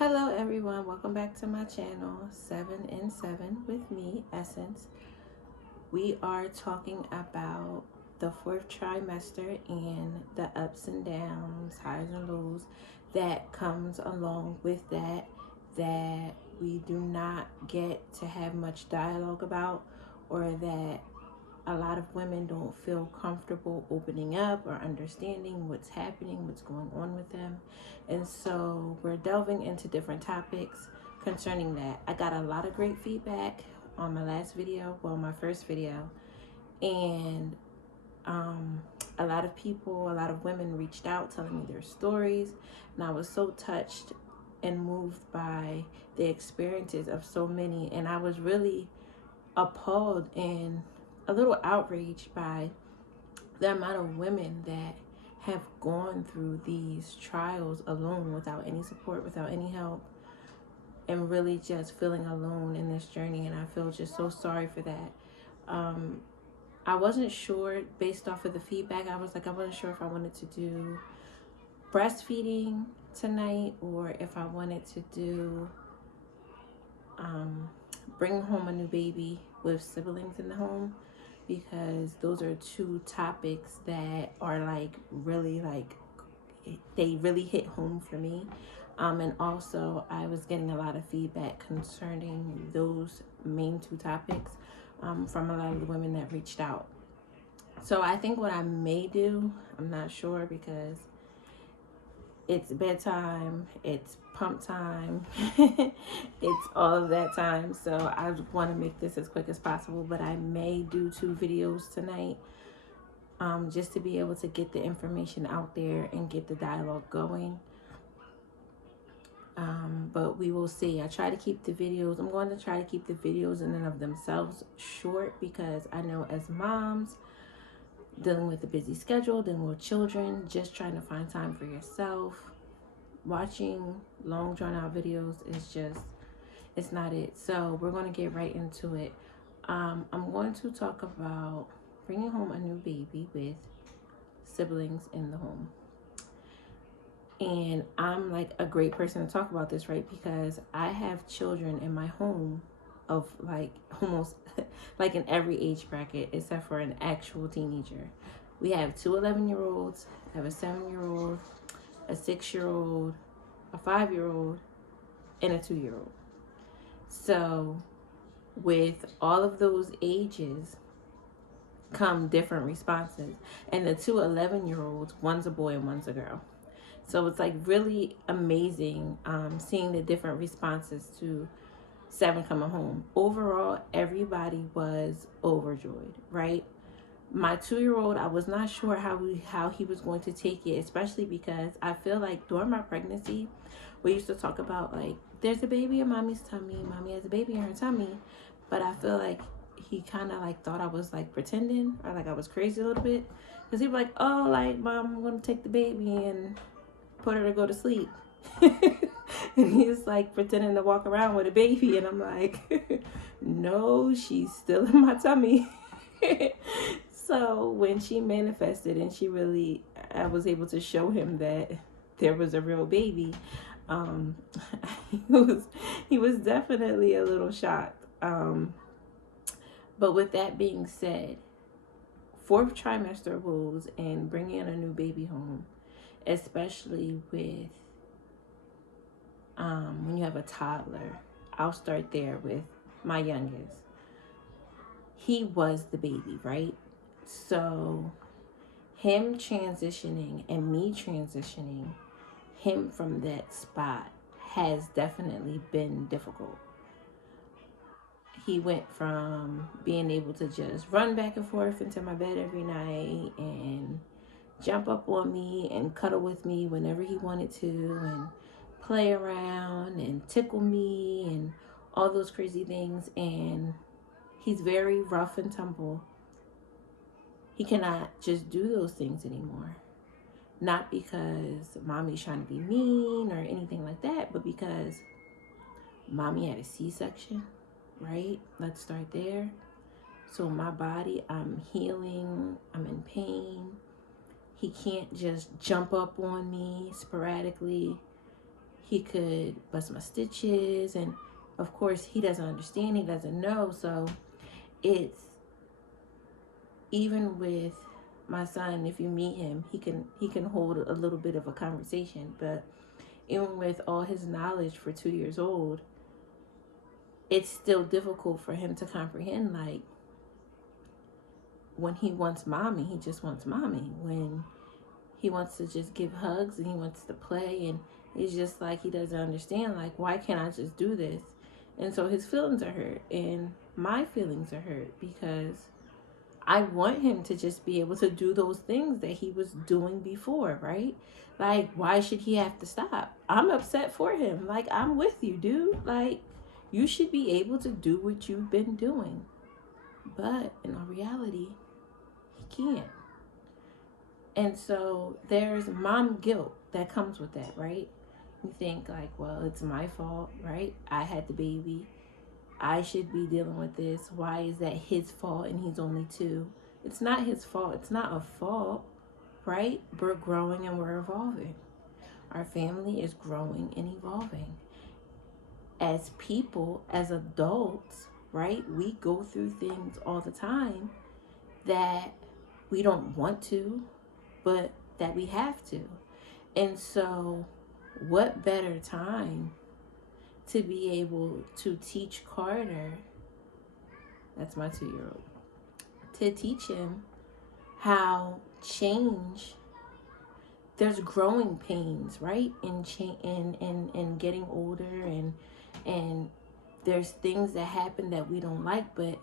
Hello everyone, welcome back to my channel, 7 and 7 with me, Essence. We are talking about the fourth trimester and the ups and downs, highs and lows that comes along with that we do not get to have much dialogue about, or that a lot of women don't feel comfortable opening up or understanding what's happening, what's going on with them. And so we're delving into different topics concerning that. I got a lot of great feedback on my last video, well, my first video, and a lot of women reached out telling me their stories, and I was so touched and moved by the experiences of so many, and I was really appalled and a little outraged by the amount of women that have gone through these trials alone, without any support, without any help, and really just feeling alone in this journey. And I feel just so sorry for that. I wasn't sure, based off of the feedback, I wasn't sure if I wanted to do breastfeeding tonight or if I wanted to do bring home a new baby with siblings in the home, because those are two topics that are they really hit home for me. And also I was getting a lot of feedback concerning those main two topics from a lot of the women that reached out. So I think what I may do, I'm not sure, because it's bedtime, it's pump time, it's all of that time. So I want to make this as quick as possible, but I may do 2 videos tonight, just to be able to get the information out there and get the dialogue going. But we will see. I'm going to try to keep the videos in and of themselves short, because I know as moms, dealing with a busy schedule, dealing with children, just trying to find time for yourself, watching long drawn out videos it's not it. So we're going to get right into it. I'm going to talk about bringing home a new baby with siblings in the home. And I'm like a great person to talk about this, right? Because I have children in my home of like almost like in every age bracket except for an actual teenager. We have 2 11-year-olds, I have a 7-year-old, a 6-year-old, a 5-year-old, and a 2-year-old. So with all of those ages come different responses. And the 2 11-year-olds, one's a boy and one's a girl. So it's like really amazing seeing the different responses to Sevyn coming home. Overall, everybody was overjoyed, right? My 2-year-old, I was not sure how he was going to take it, especially because I feel like during my pregnancy, we used to talk about like, there's a baby in mommy's tummy, mommy has a baby in her tummy, but I feel like he kind of like thought I was like pretending, or like I was crazy a little bit, because he'd be like, oh, like, mom, I'm going to take the baby and put her to go to sleep. And he's like pretending to walk around with a baby, and I'm like, no, she's still in my tummy. So when she manifested and I was able to show him that there was a real baby, he was definitely a little shocked. But with that being said, 4th trimester woes and bringing a new baby home, especially with when you have a toddler. I'll start there with my youngest. He was the baby, right? So him transitioning and me transitioning him from that spot has definitely been difficult. He went from being able to just run back and forth into my bed every night and jump up on me and cuddle with me whenever he wanted to, and play around and tickle me and all those crazy things. And he's very rough and tumble. He cannot just do those things anymore. Not because mommy's trying to be mean or anything like that, but because mommy had a C-section, right? Let's start there. So my body, I'm healing, I'm in pain. He can't just jump up on me sporadically. he could bust my stitches, and of course he doesn't understand, he doesn't know. So it's, even with my son, if you meet him, he can hold a little bit of a conversation, but even with all his knowledge for 2 years old, it's still difficult for him to comprehend. Like, when he wants mommy, he just wants mommy. When he wants to just give hugs and he wants to play, and he's just like, he doesn't understand, like, why can't I just do this? And so his feelings are hurt, and my feelings are hurt, because I want him to just be able to do those things that he was doing before, right? Like, why should he have to stop? I'm upset for him. Like, I'm with you, dude. Like, you should be able to do what you've been doing. But in all reality, he can't. And so there's mom guilt that comes with that, right? You think like, well, it's my fault, right? I had the baby. I should be dealing with this. Why is that his fault and he's only 2? It's not his fault. It's not a fault, right? We're growing and we're evolving. Our family is growing and evolving. As people, as adults, right? We go through things all the time that we don't want to, but that we have to. And so what better time to be able to teach Carter, that's my 2-year-old, to teach him how change, there's growing pains, right? In getting older, and there's things that happen that we don't like, but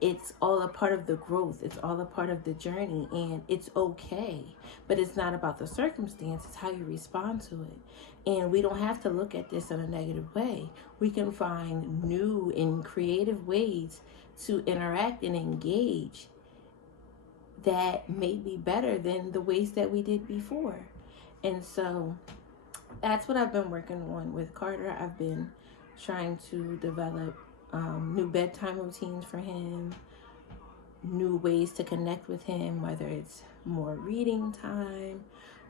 it's all a part of the growth. It's all a part of the journey, and it's okay. But it's not about the circumstance. It's how you respond to it. And we don't have to look at this in a negative way. We can find new and creative ways to interact and engage that may be better than the ways that we did before. And so that's what I've been working on with Carter. I've been trying to develop new bedtime routines for him, new ways to connect with him, whether it's more reading time,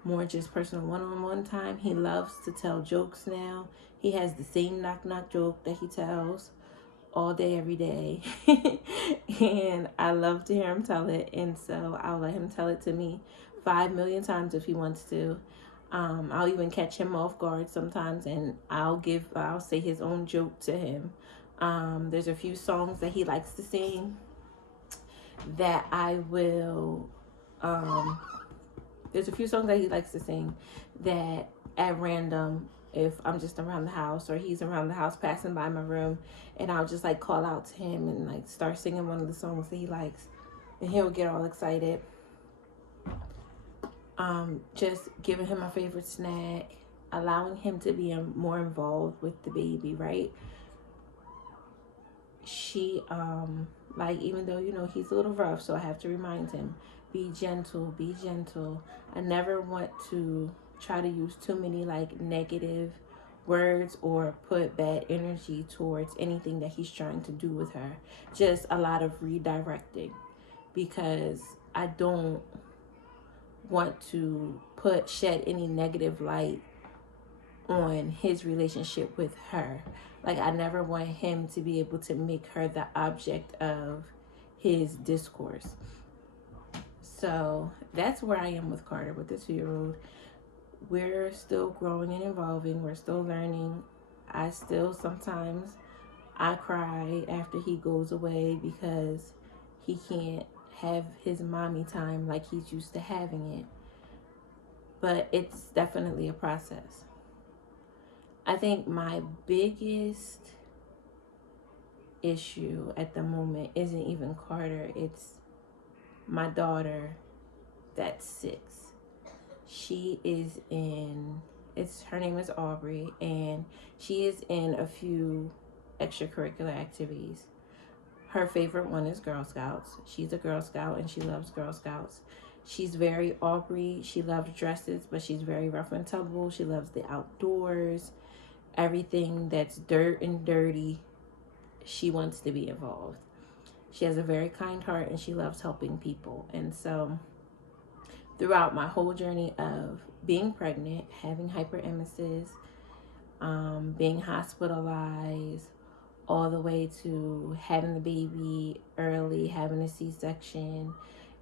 more just personal one-on-one time. He loves to tell jokes now. He has the same knock-knock joke that he tells all day, every day. And I love to hear him tell it. And so I'll let him tell it to me 5 million times if he wants to. I'll even catch him off guard sometimes, and I'll say his own joke to him. There's a few songs that he likes to sing that I will, there's a few songs that he likes to sing that at random, if I'm just around the house or he's around the house passing by my room, and I'll just like call out to him and like start singing one of the songs that he likes, and he'll get all excited. Just giving him a favorite snack, allowing him to be more involved with the baby, right? She, like, even though, you know, he's a little rough, so I have to remind him, be gentle, be gentle. I never want to try to use too many, like, negative words or put bad energy towards anything that he's trying to do with her. Just a lot of redirecting, because I don't want to shed any negative light on his relationship with her. Like, I never want him to be able to make her the object of his discourse. So that's where I am with Carter, with the 2-year-old. We're still growing and evolving. We're still learning. Sometimes I cry after he goes away because he can't have his mommy time like he's used to having it. But it's definitely a process. I think my biggest issue at the moment isn't even Carter. It's my daughter that's 6. She is her name is Aubrey, and she is in a few extracurricular activities. Her favorite one is Girl Scouts. She's a Girl Scout and she loves Girl Scouts. She's very Aubrey. She loves dresses, but she's very rough and tumble. She loves the outdoors. Everything that's dirt and dirty, she wants to be involved. She has a very kind heart and she loves helping people. And so throughout my whole journey of being pregnant, having hyperemesis, being hospitalized, all the way to having the baby early, having a C-section,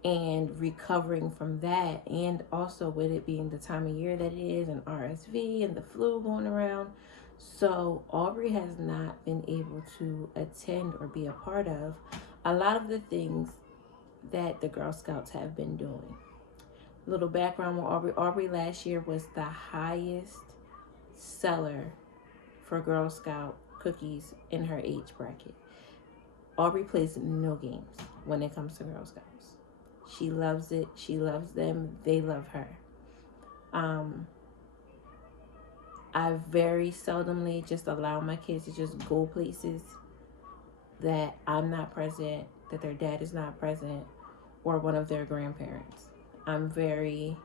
and recovering from that, and also with it being the time of year that it is, and RSV and the flu going around. So Aubrey has not been able to attend or be a part of a lot of the things that the Girl Scouts have been doing. Little background on Aubrey. Aubrey last year was the highest seller for Girl Scout cookies in her age bracket. Aubrey plays no games when it comes to Girl Scouts. She loves it. She loves them. They love her. I very seldomly just allow my kids to just go places that I'm not present, that their dad is not present, or one of their grandparents. I'm very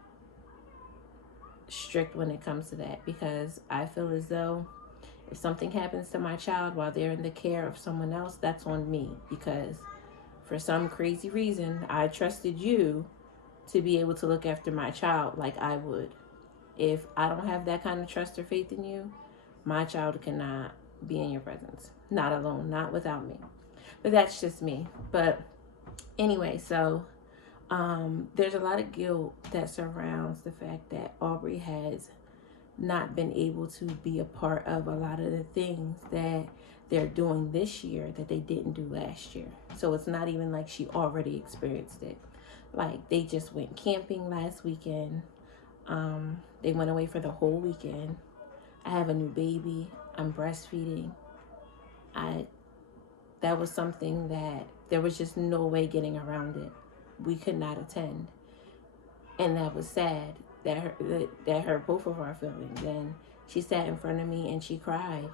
strict when it comes to that, because I feel as though if something happens to my child while they're in the care of someone else, that's on me, because for some crazy reason, I trusted you to be able to look after my child like I would. If I don't have that kind of trust or faith in you, my child cannot be in your presence. Not alone, not without me. But that's just me. But anyway, so there's a lot of guilt that surrounds the fact that Aubrey has not been able to be a part of a lot of the things that they're doing this year that they didn't do last year. So it's not even like she already experienced it. Like, they just went camping last weekend. They went away for the whole weekend. I have a new baby. I'm breastfeeding. That was something that there was just no way getting around it. We could not attend. And that was sad. That hurt both of our feelings. And she sat in front of me and she cried.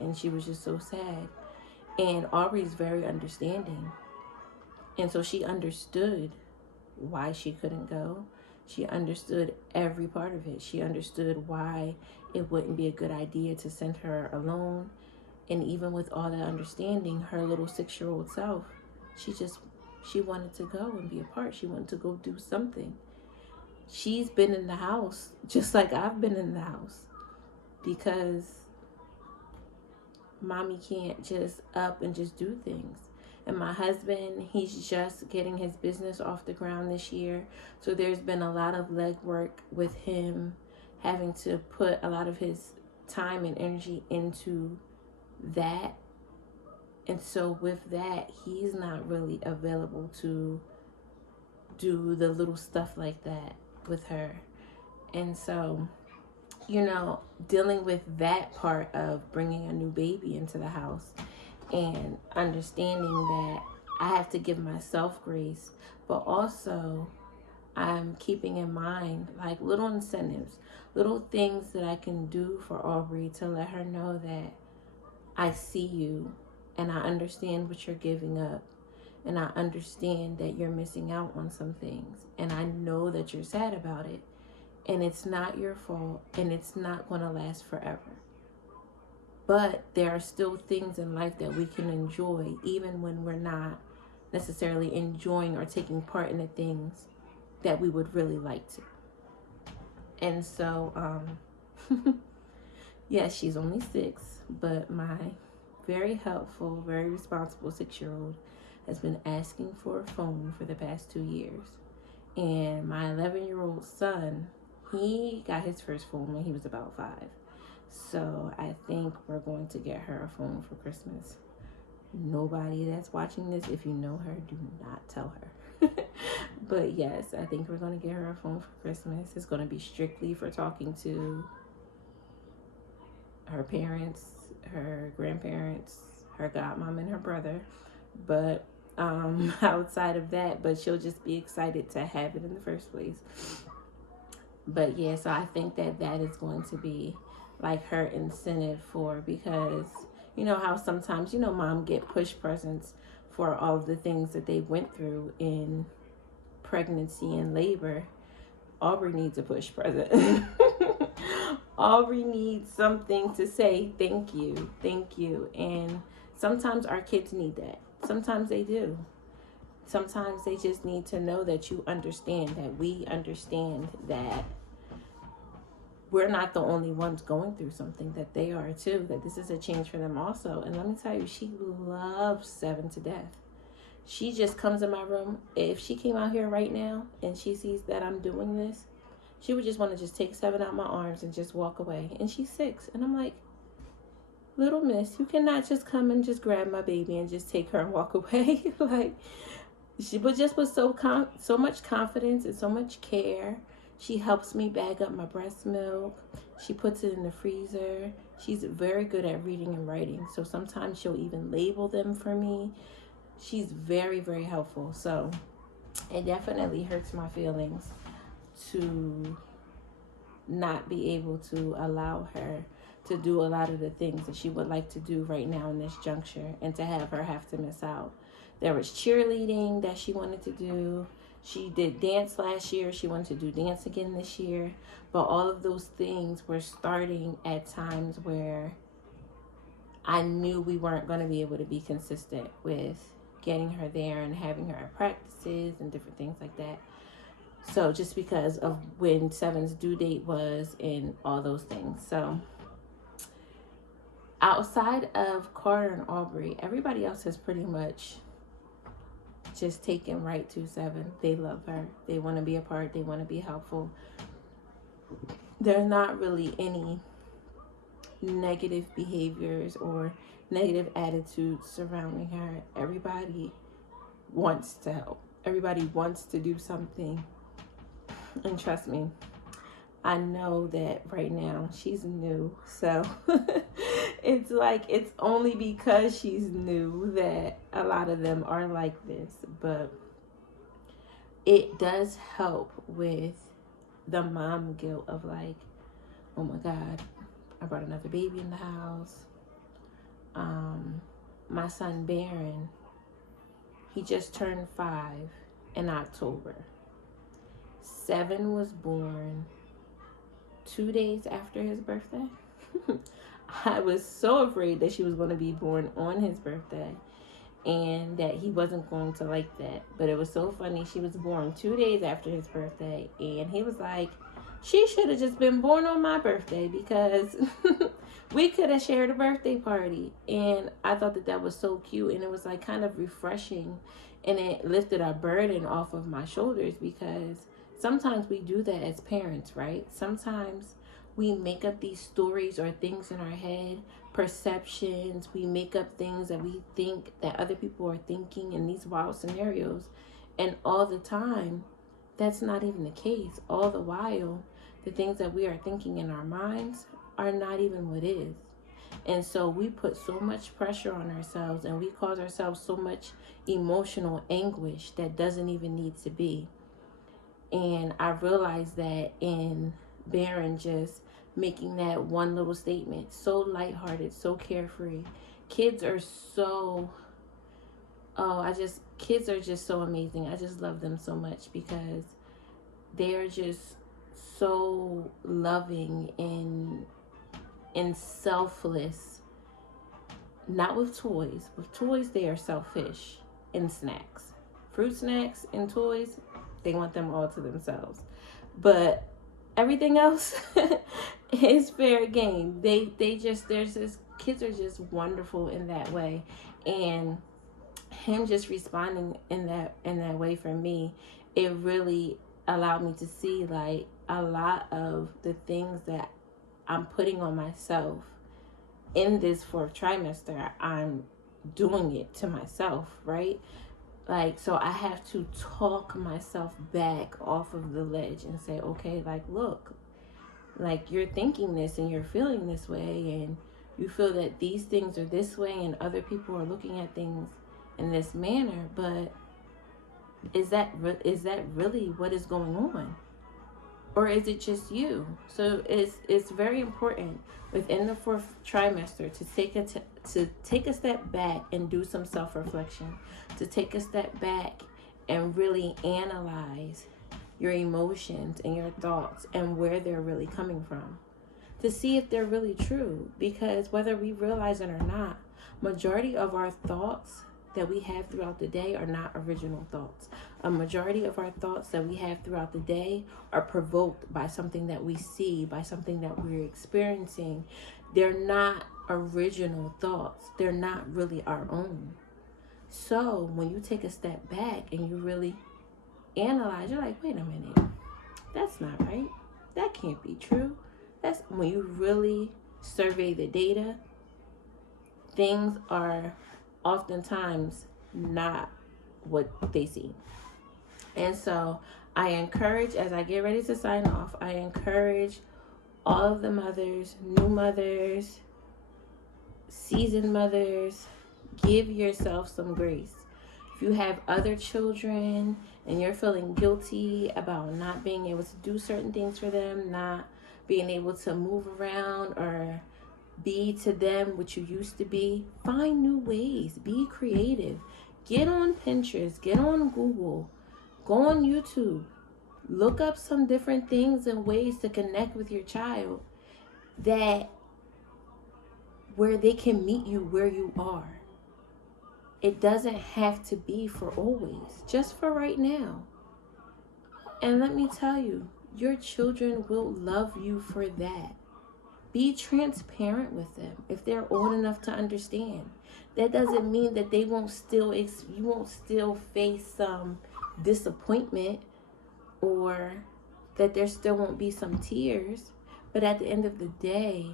And she was just so sad. And Aubrey's very understanding. And so she understood why she couldn't go. She understood every part of it. She understood why it wouldn't be a good idea to send her alone. And even with all that understanding, her little 6-year-old self, she wanted to go and be a part. She wanted to go do something. She's been in the house just like I've been in the house, because mommy can't just up and just do things. And my husband, he's just getting his business off the ground this year. So there's been a lot of legwork with him having to put a lot of his time and energy into that. And so with that, he's not really available to do the little stuff like that with her. And so, dealing with that part of bringing a new baby into the house and understanding that I have to give myself grace, but also I'm keeping in mind like little incentives, little things that I can do for Aubrey to let her know that I see you and I understand what you're giving up, and I understand that you're missing out on some things, and I know that you're sad about it, and it's not your fault, and it's not going to last forever. But there are still things in life that we can enjoy, even when we're not necessarily enjoying or taking part in the things that we would really like to. And so, yes, she's only 6, but my very helpful, very responsible 6-year-old has been asking for a phone for the past 2 years. And my 11-year-old son, he got his first phone when he was about 5. So I think we're going to get her a phone for Christmas. Nobody that's watching this, if you know her, do not tell her. But yes, I think we're going to get her a phone for Christmas. It's going to be strictly for talking to her parents, her grandparents, her godmom, and her brother. But outside of that, but she'll just be excited to have it in the first place. But yeah, so I think that is going to be like her incentive for, because you know how sometimes, mom get push presents for all of the things that they went through in pregnancy and labor. Aubrey needs a push present. Aubrey needs something to say thank you. And sometimes our kids need that. Sometimes they do. Sometimes they just need to know that you understand, that we understand that we're not the only ones going through something, that they are too, that this is a change for them also. And let me tell you, she loves Sevyn to death. She just comes in my room. If she came out here right now and she sees that I'm doing this, she would just want to just take Sevyn out my arms and just walk away. And she's 6. And I'm like, little miss, you cannot just come and just grab my baby and just take her and walk away. Like, she was just with so much confidence and so much care. She helps me bag up my breast milk. She puts it in the freezer. She's very good at reading and writing. So sometimes she'll even label them for me. She's very, very helpful. So it definitely hurts my feelings to not be able to allow her to do a lot of the things that she would like to do right now in this juncture, and to have her have to miss out. There was cheerleading that she wanted to do. She did dance last year. She wanted to do dance again this year. But all of those things were starting at times where I knew we weren't going to be able to be consistent with getting her there and having her at practices and different things like that. So just because of when Sevyn's due date was and all those things. So outside of Carter and Aubrey, everybody else has pretty much just taken right to Sevyn. They love her. They want to be a part. They want to be helpful. There's not really any negative behaviors or negative attitudes surrounding her. Everybody wants to help. Everybody wants to do something. And trust me, I know that right now she's new. So it's like, it's only because she's new that a lot of them are like this. But it does help with the mom guilt of like, oh my God, I brought another baby in the house. My son Baron, he just turned 5 in October. Sevyn was born 2 days after his birthday. I was so afraid that she was going to be born on his birthday and that he wasn't going to like that. But it was so funny. She was born 2 days after his birthday, and he was like, she should have just been born on my birthday because we could have shared a birthday party. And I thought that that was so cute, and it was like kind of refreshing, and it lifted a burden off of my shoulders, because sometimes we do that as parents, right? Sometimes we make up these stories or things in our head, perceptions. We make up things that we think that other people are thinking in these wild scenarios. And all the time, that's not even the case. All the while, the things that we are thinking in our minds are not even what is. And so we put so much pressure on ourselves, and we cause ourselves so much emotional anguish that doesn't even need to be. And I realized that in Baron just making that one little statement, so lighthearted, so carefree. Kids are so, kids are just so amazing. I just love them so much because they are just so loving and selfless. Not with toys. With toys, they are selfish. In snacks. Fruit snacks and toys, they want them all to themselves. But everything else is fair game. Kids are just wonderful in that way. And him just responding in that way for me, it really allowed me to see like a lot of the things that I'm putting on myself in this 4th trimester. I'm doing it to myself, right? Like, so I have to talk myself back off of the ledge and say, okay, like, look, like, you're thinking this and you're feeling this way, and you feel that these things are this way and other people are looking at things in this manner, but is that really what is going on? Or is it just you? So it's very important within the 4th trimester to take a step back and do some self-reflection, to take a step back and really analyze your emotions and your thoughts and where they're really coming from, to see if they're really true. Because whether we realize it or not, majority of our thoughts, that we have throughout the day are not original thoughts. A majority of our thoughts that we have throughout the day are provoked by something that we see, by something that we're experiencing. They're not original thoughts. They're not really our own. So when you take a step back and you really analyze, you're like, wait a minute, that's not right. That can't be true. That's when you really survey the data, things are oftentimes not what they seem. And so I encourage, as I get ready to sign off, I encourage all of the mothers, new mothers, seasoned mothers, give yourself some grace. If you have other children and you're feeling guilty about not being able to do certain things for them, not being able to move around or be to them what you used to be, find new ways. Be creative. Get on Pinterest. Get on Google. Go on YouTube. Look up some different things and ways to connect with your child that where they can meet you where you are. It doesn't have to be for always, just for right now. And let me tell you, your children will love you for that. Be transparent with them if they're old enough to understand. That doesn't mean that they won't still, you won't still face some disappointment or that there still won't be some tears. But at the end of the day,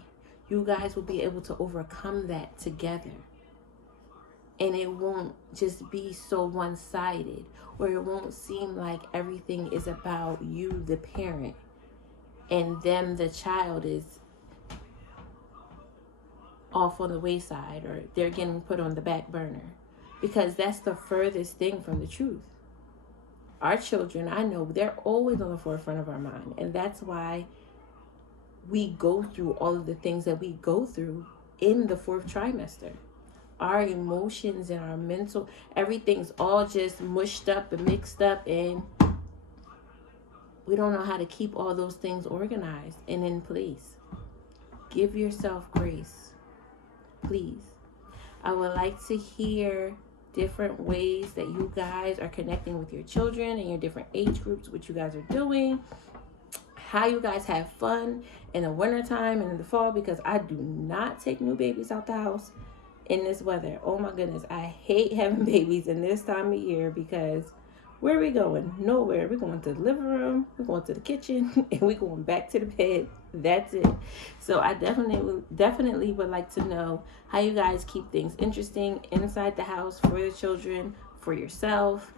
you guys will be able to overcome that together. And it won't just be so one-sided, or it won't seem like everything is about you, the parent, and them, the child, is off on the wayside, or they're getting put on the back burner. Because that's the furthest thing from the truth. Our children, I know, they're always on the forefront of our mind. And that's why we go through all of the things that we go through in the 4th trimester. Our emotions and our mental, everything's all just mushed up and mixed up, and we don't know how to keep all those things organized and in place. Give yourself grace, please. I would like to hear different ways that you guys are connecting with your children and your different age groups, what you guys are doing, how you guys have fun in the wintertime and in the fall, because I do not take new babies out the house in this weather. Oh my goodness, I hate having babies in this time of year, because where are we going? Nowhere. We're going to the living room, we're going to the kitchen, and we're going back to the bed. That's it. So I definitely would like to know how you guys keep things interesting inside the house for the children, for yourself.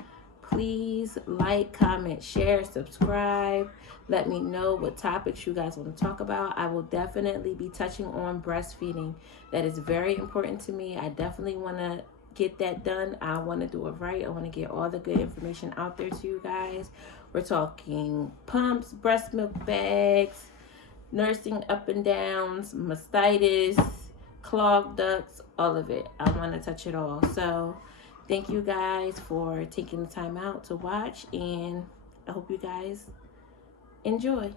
Please like, comment, share, subscribe. Let me know what topics you guys want to talk about. I will definitely be touching on breastfeeding. That is very important to me. I definitely want to get that done. I want to do it right. I want to get all the good information out there to you guys. We're talking pumps, breast milk bags, nursing up and downs, mastitis, clogged ducts, all of it. I want to touch it all. So thank you guys for taking the time out to watch, and I hope you guys enjoy.